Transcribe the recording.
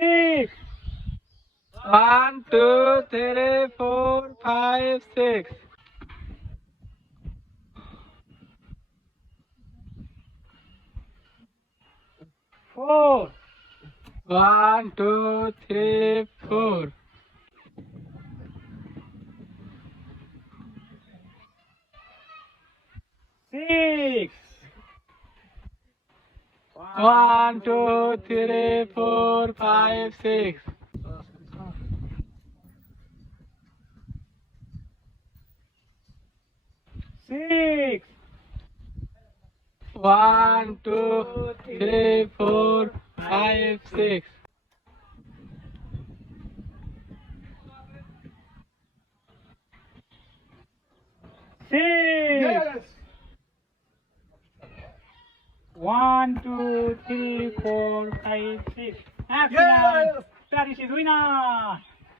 Six. 1, 2, 3, 4, 5, 6. Four. 1, 2, 3, 4. Six. 1, 2, 3, 4, 5, 6. Six. 1, 2, 3, 4, 5, 6. Six. 1, 2, 3, 4, 5, 6. Excellent. Paris is winner.